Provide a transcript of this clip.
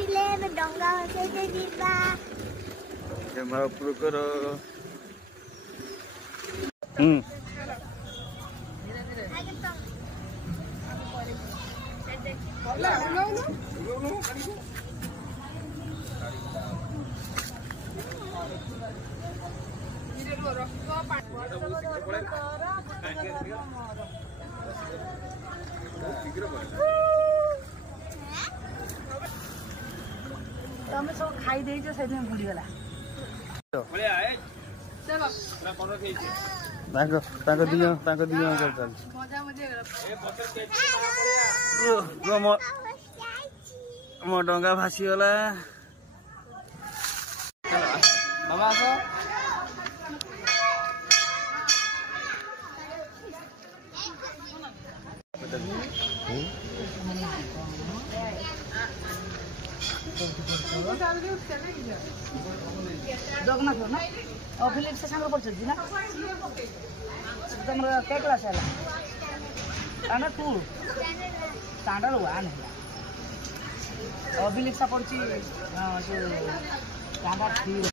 दिले मैं डंगा से जीवा कैमरा ऊपर करो तुम सब खाई दे से भूली गला मो डंगा भासीगला मामा आस जगन्नाथ ना फिलिप से सांग पड़ ना तुम क्या क्लास है टू स्टैंडर्ड वन है फिलिप सा पड़ी स्टैंडर्ड 3